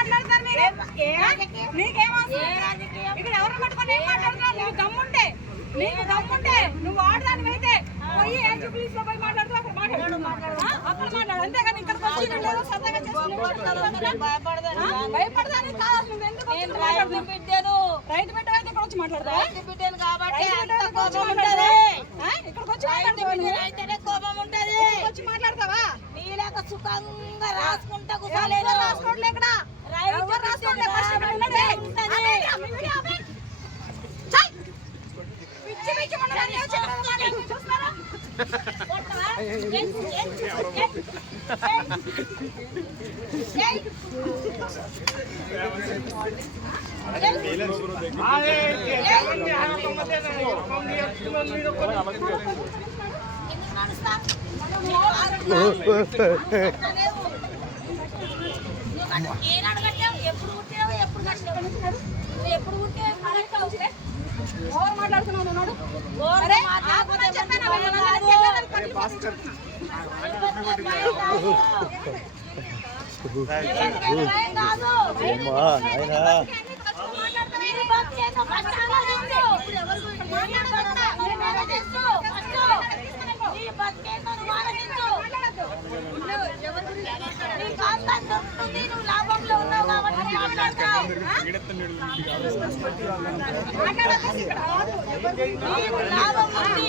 మాట్లాడతారు మీరు? ఏ ఆ? రాజకీయం? నీకేం అవసరం? ఏ రాజకీయం? ఇక్కడ ఎవరు పట్టుకొని ఏం మాట్లాడుతున్నావు నీకు దమ్ముంటే నీకు దమ్ముంటే నువ్వు ఆడదాని అయితే పోయి ఏం లో పోయి మాట్లాడుతూ అక్కడ మాట్లాడు. ఆ? అక్కడ మాట్లాడు. అంతేగాని. భయపడదని కాదు. నువ్వు ఎందుకు రైతు మాట్లాడుతున్నావు? బిడ్డను. రైతు బిడ్డ అయితే ఇక్కడ వచ్చి మాట్లాడతావా? రైతు బిడ్డను కాబట్టి? ఇక్కడికి వచ్చి మాట్లాడతావా కోపం ఉంటది. వచ్చి మాట్లాడతావా? నీలాక సుఖంగా రాసుకుంటా రాసుకోవట్లే ఇక్కడ రైతు ఎవరు రాసుకోవట్లే బిడ్డను ఫస్ట్ ఇక్కడ కాబట్టి ఉన్నది. ఉంటది. ఆపే, ఆపే, ఆపే. ఛై! పిచ్చి పిచ్చి మొండలని వచ్చి ఇక్కడ మాట్లాడుతూ చూస్తున్నారా? కొట్టవా? ఏయ్, ఏయ్, ఏయ్, ఏయ్. ఎందుకు నడుస్తా? నువ్వు నడవలేవు. నువ్వు నడు- ఏనాడు కట్టావు? ఎప్పుడు పుట్టావు? ఎప్పుడు కట్టావు? నువ్వు ఎప్పుడు? ఎవరు మాట్లాడుతున్నావు నువ్వు లాభంలో ఉన్నావు కాబట్టి మాట్లాడతావు. లాభం ఉంది.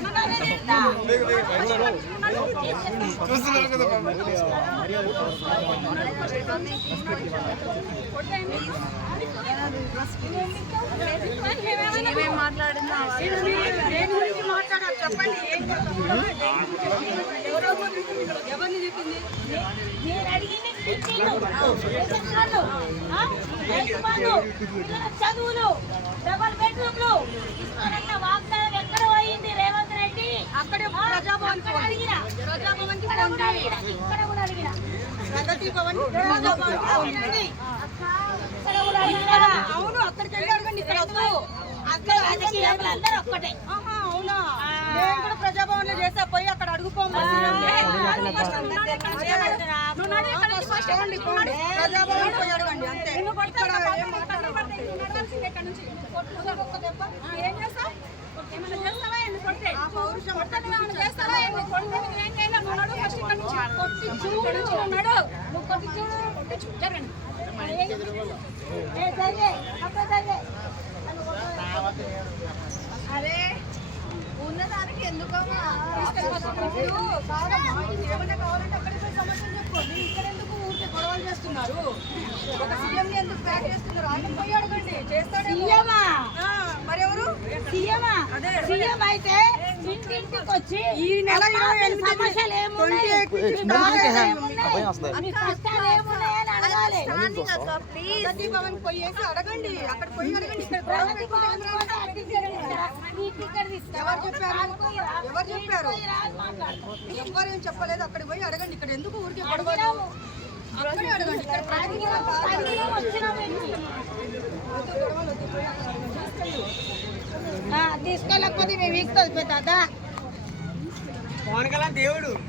మళ్ళీ చెప్పాను చెప్పండి? ఎవరో ఎవరిని చెప్పింది అడిగింది చదువులు డబల్ బెడ్రూమ్లు ఇస్తానన్న వాగ్దానం అక్కడే? ప్రజాభవన్ ప్రజాభవన్ ప్రగతి భవన్ అవును అక్కడికి వెళ్ళి అడగండి ఇక్కడ వద్దు. అక్కడ అందరూ ఒక్కటే అవునా. నేను కూడా ప్రజాభవన్లో చేసా పోయి అక్కడ అడుగుకోమ్మా ప్రజాభవన్ పోయి అడగండి అంతే. ఇక్కడ ఏం చేస్తావా? అరే ఉన్నదానికి ఎందుకమ్మా ఇప్పుడు కాదమ్మా ఇది ఏమైనా కావాలంటే అక్కడికి పోయి సమస్యలు చెప్పుకోండి ఇక్కడ ఎందుకు ఊరికే గొడవలు చేస్తున్నారు? ఒక సీఎం ఎందుకు ప్యాక్ చేస్తున్నారు? ఆయన పోయి అడగండి. చేస్తాడే సీఎమా? మరెవరు? అదే. సీఎం అయితే ఇంటింటికి వచ్చి ఈ నెల అమ్మా, ఇరవై మీ ఎనిమిది సమస్యలు ఏమున్నాయి? ట్వంటీ ఎయిట్ నుంచి మీ బాగా బాధలు ఏమున్నాయి? ఏమున్నాయి? మీ కష్టాలు ఏమున్నాయని అడగాలి ప్రగతి భవన్ పోయేసి అడగండి అక్కడ పోయి అడగండి ఇక్కడ ప్రగతి భవన్ కూడా. ఎవరు చెప్పారు? ఎవరు చెప్పలేదు అక్కడ పోయి అడగండి ఇక్కడ ఎందుకు ఊరికే. అక్కడే అడగండి ఇక్కడ ప్రగతి భవన్ కాదు. ఆ, తీసుకెళ్ళకపోతే మేము వీక్తుంది పెద్ద పవన్ కళ్యాణ్ దేవుడు ఏ